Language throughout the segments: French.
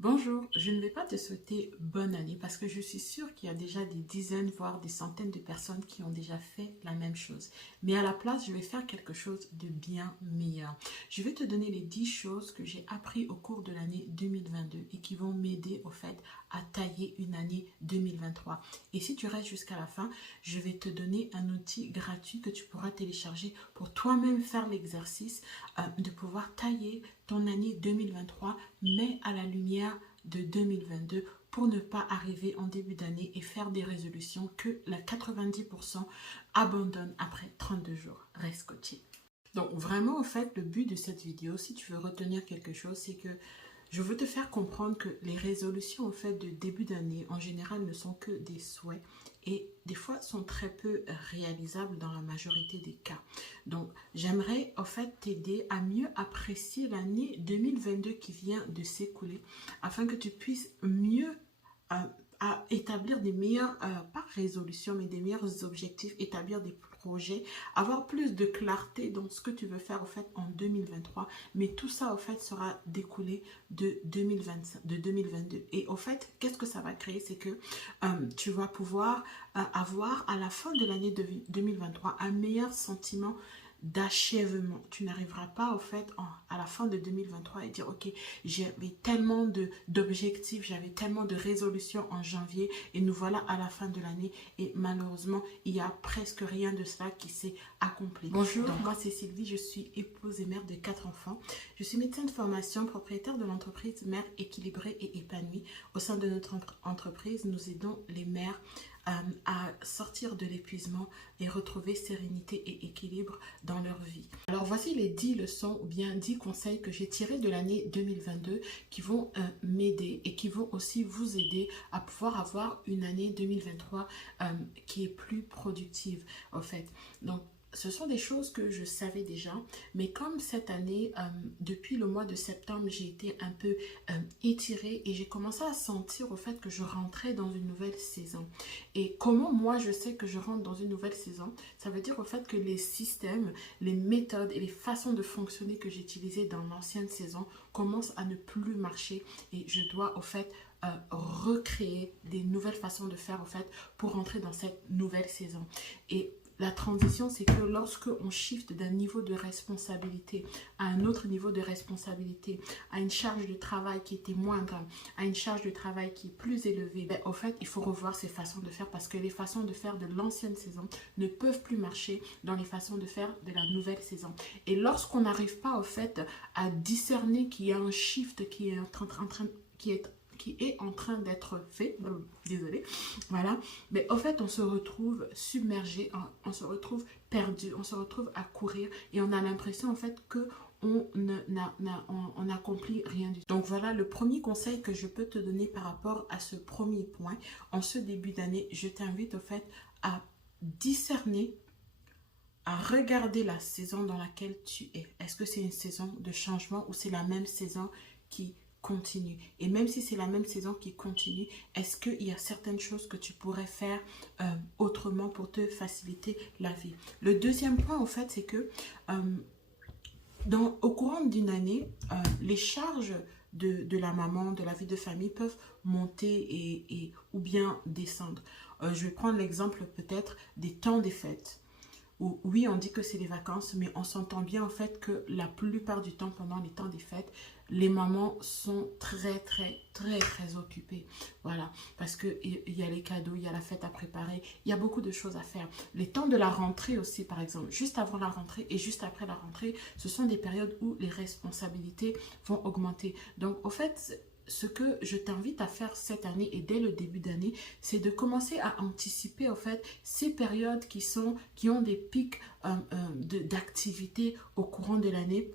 Bonjour, je ne vais pas te souhaiter bonne année parce que je suis sûre qu'il y a déjà des dizaines, voire des centaines de personnes qui ont déjà fait la même chose. Mais à la place, je vais faire quelque chose de bien meilleur. Je vais te donner les 10 choses que j'ai appris au cours de l'année 2022 et qui vont m'aider au fait à tailler une année 2023. Et si tu restes jusqu'à la fin, je vais te donner un outil gratuit que tu pourras télécharger pour toi-même faire l'exercice de pouvoir tailler ton année 2023, mais à la lumière de 2022 pour ne pas arriver en début d'année et faire des résolutions que la 90% abandonnent après 32 jours. Reste coaché. Donc vraiment, en fait, le but de cette vidéo, si tu veux retenir quelque chose, c'est que je veux te faire comprendre que les résolutions en fait de début d'année en général ne sont que des souhaits et des fois sont très peu réalisables dans la majorité des cas. Donc j'aimerais en fait t'aider à mieux apprécier l'année 2022 qui vient de s'écouler afin que tu puisses mieux à établir des meilleures, pas résolutions, mais des meilleurs objectifs, établir des projets, avoir plus de clarté dans ce que tu veux faire au fait en 2023. Mais tout ça au fait sera découlé de 2025, de 2022. Et au fait, qu'est-ce que ça va créer? C'est que tu vas pouvoir avoir à la fin de l'année 2023 un meilleur sentiment d'achèvement. Tu n'arriveras pas au fait à la fin de 2023 et dire ok, j'avais tellement d'objectifs, j'avais tellement de résolutions en janvier et nous voilà à la fin de l'année et malheureusement il y a presque rien de cela qui s'est accompli. Bonjour, donc, moi c'est Sylvie, je suis épouse et mère de 4 enfants. Je suis médecin de formation, propriétaire de l'entreprise Mère équilibrée et épanouie. Au sein de notre entreprise, nous aidons les mères à sortir de l'épuisement et retrouver sérénité et équilibre dans leur vie. Alors voici les 10 leçons ou bien 10 conseils que j'ai tirés de l'année 2022 qui vont m'aider et qui vont aussi vous aider à pouvoir avoir une année 2023 qui est plus productive en fait. Donc ce sont des choses que je savais déjà, mais comme cette année, depuis le mois de septembre, j'ai été un peu étirée et j'ai commencé à sentir au fait que je rentrais dans une nouvelle saison. Et comment moi je sais que je rentre dans une nouvelle saison? Ça veut dire au fait que les systèmes, les méthodes et les façons de fonctionner que j'utilisais dans l'ancienne saison commencent à ne plus marcher et je dois au fait recréer des nouvelles façons de faire au fait pour rentrer dans cette nouvelle saison. Et la transition, c'est que lorsque on shift d'un niveau de responsabilité à un autre niveau de responsabilité, à une charge de travail qui était moindre, à une charge de travail qui est plus élevée, ben, au fait, il faut revoir ces façons de faire parce que les façons de faire de l'ancienne saison ne peuvent plus marcher dans les façons de faire de la nouvelle saison. Et lorsqu'on n'arrive pas, au fait, à discerner qu'il y a un shift qui est en train d'être fait, désolé, voilà, mais au fait on se retrouve submergé, on se retrouve perdu, on se retrouve à courir et on a l'impression en fait que on n'accomplit rien du tout. Donc voilà le premier conseil que je peux te donner par rapport à ce premier point. En ce début d'année, je t'invite au fait à discerner, à regarder la saison dans laquelle tu es. Est-ce que c'est une saison de changement ou c'est la même saison qui continue? Et même si c'est la même saison qui continue, est-ce qu'il y a certaines choses que tu pourrais faire autrement pour te faciliter la vie? Le deuxième point, en fait, c'est que au courant d'une année, les charges de la maman, de la vie de famille peuvent monter ou bien descendre. Je vais prendre l'exemple peut-être des temps des fêtes. Oui, on dit que c'est les vacances, mais on s'entend bien en fait que la plupart du temps, pendant les temps des fêtes, les mamans sont très occupées. Voilà, parce qu'il y a les cadeaux, il y a la fête à préparer, il y a beaucoup de choses à faire. Les temps de la rentrée aussi, par exemple, juste avant la rentrée et juste après la rentrée, ce sont des périodes où les responsabilités vont augmenter. Donc, au fait, ce que je t'invite à faire cette année et dès le début d'année, c'est de commencer à anticiper en fait ces périodes qui ont des pics d'activité au courant de l'année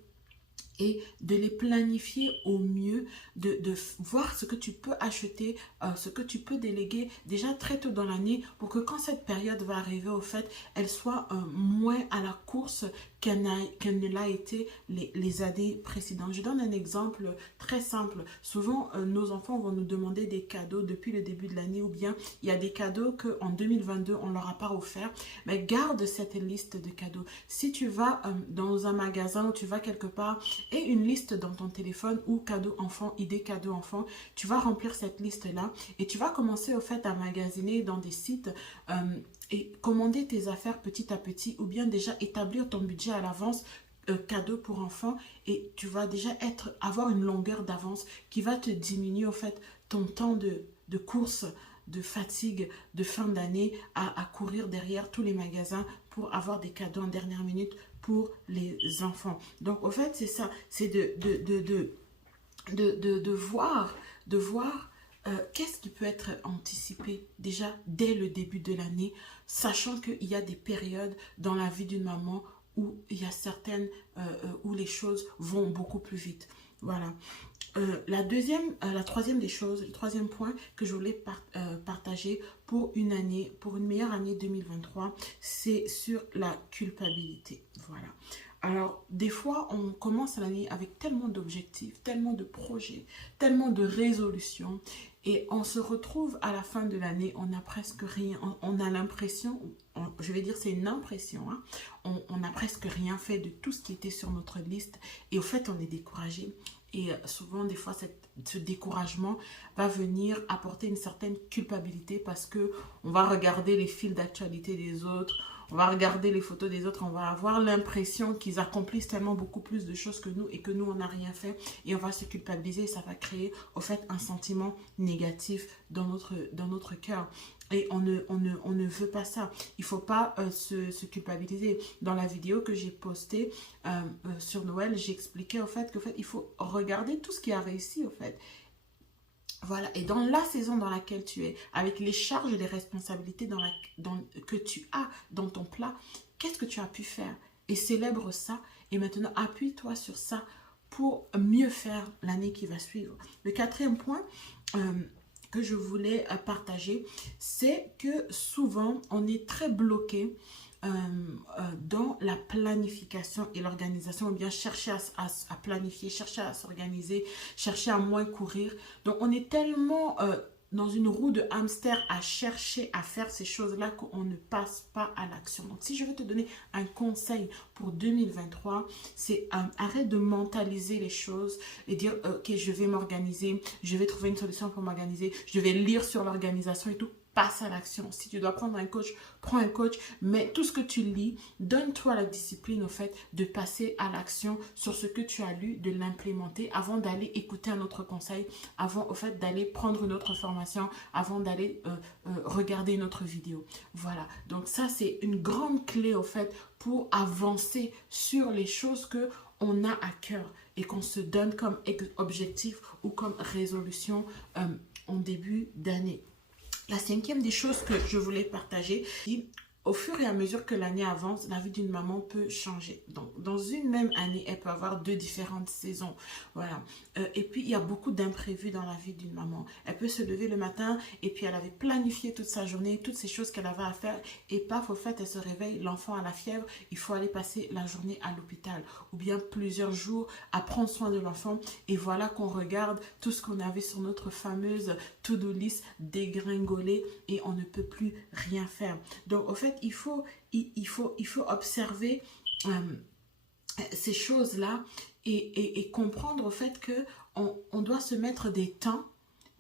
et de les planifier au mieux, de voir ce que tu peux acheter, ce que tu peux déléguer déjà très tôt dans l'année pour que quand cette période va arriver au fait, elle soit moins à la course qu'elle ne l'a été les années précédentes. Je donne un exemple très simple. Souvent, nos enfants vont nous demander des cadeaux depuis le début de l'année, ou bien il y a des cadeaux qu'en 2022, on ne leur a pas offert. Mais garde cette liste de cadeaux. Si tu vas dans un magasin ou tu vas quelque part et une liste dans ton téléphone ou cadeau enfant, idée cadeau enfant, tu vas remplir cette liste-là et tu vas commencer au fait à magasiner dans des sites et commander tes affaires petit à petit, ou bien déjà établir ton budget à l'avance, cadeau pour enfants, et tu vas déjà avoir une longueur d'avance qui va te diminuer au fait ton temps de course, de fatigue de fin d'année à courir derrière tous les magasins pour avoir des cadeaux en dernière minute pour les enfants. Donc au fait c'est ça, c'est de voir qu'est-ce qui peut être anticipé déjà dès le début de l'année, sachant qu'il y a des périodes dans la vie d'une maman où il y a certaines, où les choses vont beaucoup plus vite. Voilà. La troisième des choses, le troisième point que je voulais partager pour une meilleure année 2023, c'est sur la culpabilité. Voilà. Alors, des fois, on commence l'année avec tellement d'objectifs, tellement de projets, tellement de résolutions, et on se retrouve à la fin de l'année, on n'a presque rien, on a l'impression, je vais dire c'est une impression, hein, on n'a presque rien fait de tout ce qui était sur notre liste, et au fait, on est découragé. Et souvent, des fois, ce découragement va venir apporter une certaine culpabilité parce que on va regarder les fils d'actualité des autres, on va regarder les photos des autres, on va avoir l'impression qu'ils accomplissent tellement beaucoup plus de choses que nous et que nous, on n'a rien fait. Et on va se culpabiliser et ça va créer, au fait, un sentiment négatif dans notre cœur. Et on ne veut pas ça. Il ne faut pas se culpabiliser. Dans la vidéo que j'ai postée sur Noël, j'expliquais au fait il faut regarder tout ce qui a réussi au fait. Voilà, et dans la saison dans laquelle tu es, avec les charges et les responsabilités que tu as dans ton plat, qu'est-ce que tu as pu faire? Et célèbre ça, et maintenant appuie-toi sur ça pour mieux faire l'année qui va suivre. Le quatrième point que je voulais partager, c'est que souvent on est très bloqué dans la planification et l'organisation, ou bien chercher à planifier, chercher à s'organiser, chercher à moins courir. Donc on est tellement dans une roue de hamster à chercher à faire ces choses-là qu'on ne passe pas à l'action. Donc si je veux te donner un conseil pour 2023, c'est arrête de mentaliser les choses et dire ok, je vais m'organiser, je vais trouver une solution pour m'organiser, je vais lire sur l'organisation et tout. Passe à l'action. Si tu dois prendre un coach, prends un coach, mais tout ce que tu lis, donne-toi la discipline au fait de passer à l'action sur ce que tu as lu, de l'implémenter avant d'aller écouter un autre conseil, avant au fait d'aller prendre une autre formation, avant d'aller regarder une autre vidéo. Voilà, donc ça c'est une grande clé au fait pour avancer sur les choses que on a à cœur et qu'on se donne comme objectif ou comme résolution en début d'année. La cinquième des choses que je voulais partager, au fur et à mesure que l'année avance, la vie d'une maman peut changer. Donc, dans une même année, elle peut avoir deux différentes saisons. Voilà. Et puis, il y a beaucoup d'imprévus dans la vie d'une maman. Elle peut se lever le matin et puis elle avait planifié toute sa journée, toutes ces choses qu'elle avait à faire. Et paf, au fait, elle se réveille, l'enfant a la fièvre, il faut aller passer la journée à l'hôpital. Ou bien plusieurs jours à prendre soin de l'enfant. Et voilà qu'on regarde tout ce qu'on avait sur notre fameuse to-do list dégringoler et on ne peut plus rien faire. Donc, au fait, il faut observer ces choses-là et comprendre au fait qu'on doit se mettre des temps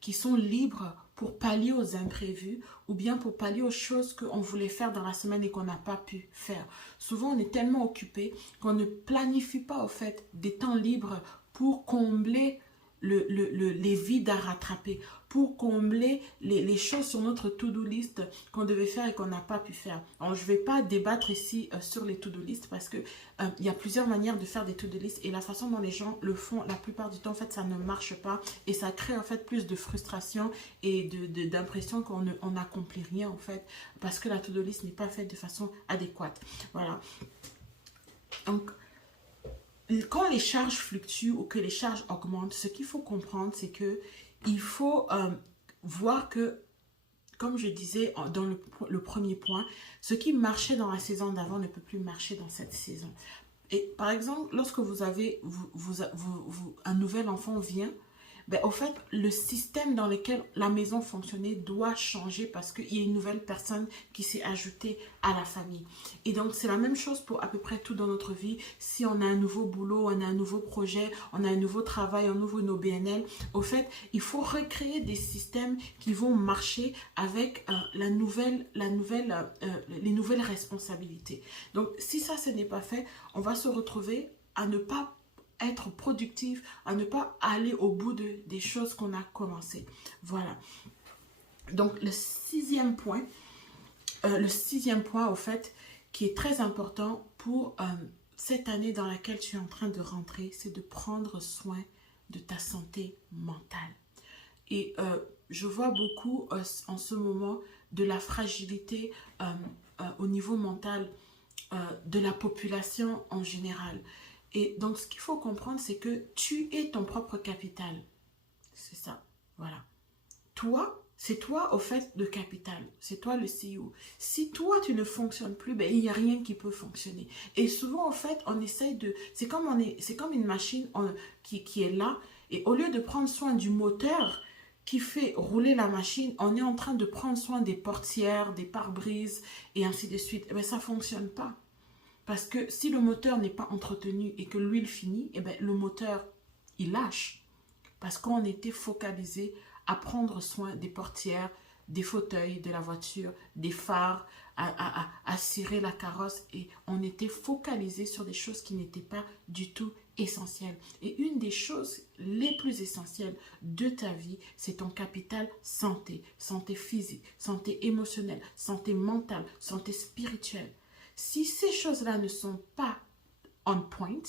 qui sont libres pour pallier aux imprévus ou bien pour pallier aux choses qu'on voulait faire dans la semaine et qu'on n'a pas pu faire. Souvent, on est tellement occupé qu'on ne planifie pas au fait des temps libres pour combler les vides à rattraper, pour combler les choses sur notre to-do list qu'on devait faire et qu'on n'a pas pu faire. Alors, je ne vais pas débattre ici sur les to-do list parce que il y a plusieurs manières de faire des to-do list et la façon dont les gens le font, la plupart du temps, en fait, ça ne marche pas et ça crée en fait plus de frustration et d'impression qu'on n'accomplit rien en fait parce que la to-do list n'est pas faite de façon adéquate. Voilà. Donc, quand les charges fluctuent ou que les charges augmentent, ce qu'il faut comprendre, c'est que il faut voir que, comme je disais dans le premier point, ce qui marchait dans la saison d'avant ne peut plus marcher dans cette saison. Et par exemple, lorsque vous avez, un nouvel enfant vient, ben, au fait, le système dans lequel la maison fonctionnait doit changer parce qu'il y a une nouvelle personne qui s'est ajoutée à la famille. Et donc, c'est la même chose pour à peu près tout dans notre vie. Si on a un nouveau boulot, on a un nouveau projet, on a un nouveau travail, on ouvre nos BNL, au fait, il faut recréer des systèmes qui vont marcher avec les nouvelles responsabilités. Donc, si ça, ce n'est pas fait, on va se retrouver à ne pas être productif, à ne pas aller au bout des choses qu'on a commencé. Voilà. Donc, le sixième point, au fait, qui est très important pour cette année dans laquelle tu es en train de rentrer, c'est de prendre soin de ta santé mentale. Et je vois beaucoup en ce moment de la fragilité au niveau mental de la population en général. Et donc, ce qu'il faut comprendre, c'est que tu es ton propre capital. C'est ça, voilà. Toi, c'est toi, au fait, le capital. C'est toi le CEO. Si toi, tu ne fonctionnes plus, ben, il n'y a rien qui peut fonctionner. Et souvent, au fait, on essaye de... C'est comme une machine qui est là. Et au lieu de prendre soin du moteur qui fait rouler la machine, on est en train de prendre soin des portières, des pare-brises, et ainsi de suite. Eh ben, ça ne fonctionne pas. Parce que si le moteur n'est pas entretenu et que l'huile finit, eh bien, le moteur, il lâche. Parce qu'on était focalisé à prendre soin des portières, des fauteuils de la voiture, des phares, à cirer la carrosse. Et on était focalisé sur des choses qui n'étaient pas du tout essentielles. Et une des choses les plus essentielles de ta vie, c'est ton capital santé. Santé physique, santé émotionnelle, santé mentale, santé spirituelle. Si ces choses-là ne sont pas on point,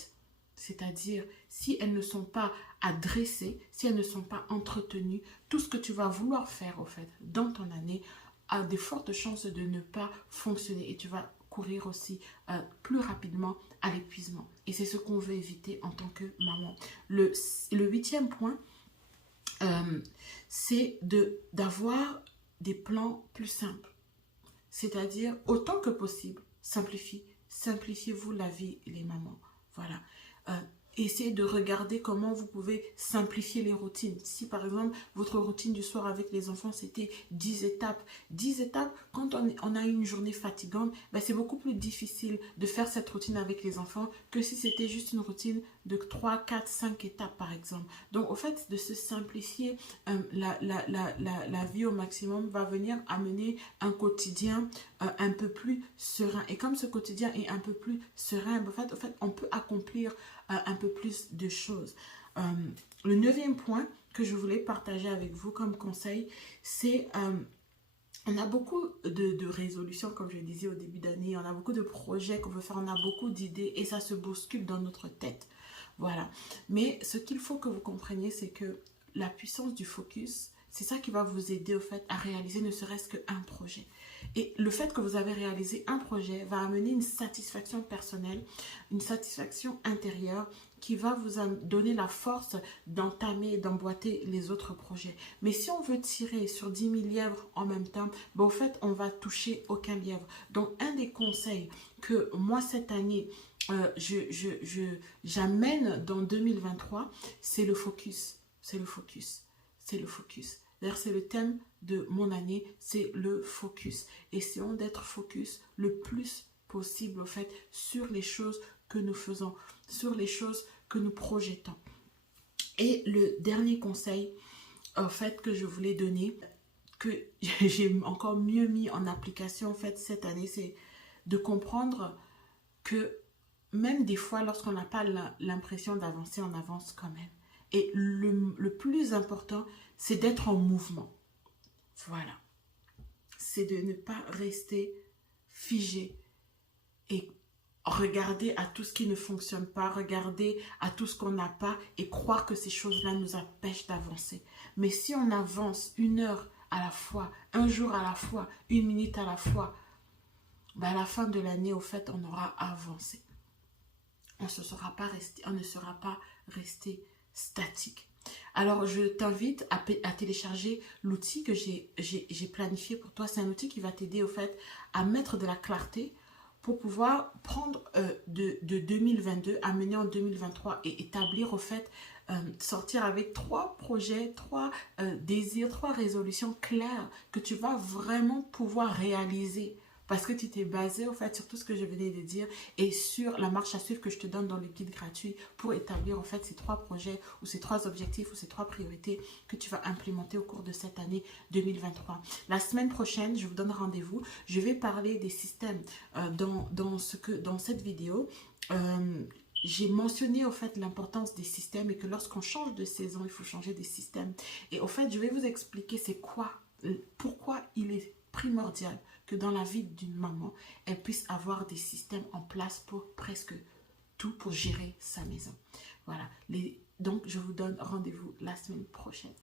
c'est-à-dire si elles ne sont pas adressées, si elles ne sont pas entretenues, tout ce que tu vas vouloir faire au fait dans ton année a de fortes chances de ne pas fonctionner et tu vas courir aussi plus rapidement à l'épuisement. Et c'est ce qu'on veut éviter en tant que maman. Le huitième point, c'est d'avoir des plans plus simples. C'est-à-dire, autant que possible, simplifiez-vous la vie, les mamans. Voilà. Essayez de regarder comment vous pouvez simplifier les routines. Si par exemple, votre routine du soir avec les enfants, c'était 10 étapes. 10 étapes, quand on a une journée fatigante, ben, c'est beaucoup plus difficile de faire cette routine avec les enfants que si c'était juste une routine de 3, 4, 5 étapes par exemple. Donc au fait, de se simplifier la vie au maximum va venir amener un quotidien un peu plus serein. Et comme ce quotidien est un peu plus serein, au fait on peut accomplir un peu plus de choses. Le neuvième point que je voulais partager avec vous comme conseil, c'est on a beaucoup de résolutions, comme je le disais au début d'année, on a beaucoup de projets qu'on veut faire, on a beaucoup d'idées et ça se bouscule dans notre tête. Voilà. Mais ce qu'il faut que vous compreniez, c'est que la puissance du focus, c'est ça qui va vous aider au fait à réaliser ne serait-ce qu'un projet. Et le fait que vous avez réalisé un projet va amener une satisfaction personnelle, une satisfaction intérieure qui va vous donner la force d'entamer, d'emboîter les autres projets. Mais si on veut tirer sur 10 000 lièvres en même temps, ben, au fait, on va toucher aucun lièvre. Donc, un des conseils que moi, cette année, j'amène dans 2023, c'est le focus. C'est le focus. C'est le focus. D'ailleurs, c'est le thème de mon année, c'est le focus. Essayons d'être focus le plus possible, au fait, sur les choses que nous faisons, sur les choses que nous projetons. Et le dernier conseil, en fait, que je voulais donner, que j'ai encore mieux mis en application, en fait, cette année, c'est de comprendre que même des fois, lorsqu'on n'a pas l'impression d'avancer, on avance quand même. Et le plus important, c'est d'être en mouvement. Voilà. C'est de ne pas rester figé et regarder à tout ce qui ne fonctionne pas, regarder à tout ce qu'on n'a pas et croire que ces choses-là nous empêchent d'avancer. Mais si on avance 1 heure à la fois, 1 jour à la fois, 1 minute à la fois, ben à la fin de l'année, au fait, on aura avancé. On ne sera pas resté statique. Alors, je t'invite à télécharger l'outil que j'ai planifié pour toi. C'est un outil qui va t'aider, au fait, à mettre de la clarté pour pouvoir prendre de 2022, amener en 2023 et établir au fait, sortir avec 3 projets, 3 désirs, 3 résolutions claires que tu vas vraiment pouvoir réaliser. Parce que tu t'es basé au fait sur tout ce que je venais de dire et sur la marche à suivre que je te donne dans le guide gratuit pour établir en fait ces 3 projets ou ces 3 objectifs ou ces 3 priorités que tu vas implémenter au cours de cette année 2023. La semaine prochaine, je vous donne rendez-vous. Je vais parler des systèmes dans cette vidéo. J'ai mentionné au fait l'importance des systèmes et que lorsqu'on change de saison, il faut changer des systèmes. Et au fait, je vais vous expliquer c'est quoi, pourquoi il est primordial que dans la vie d'une maman, elle puisse avoir des systèmes en place pour presque tout pour gérer sa maison. Voilà. Donc, je vous donne rendez-vous la semaine prochaine.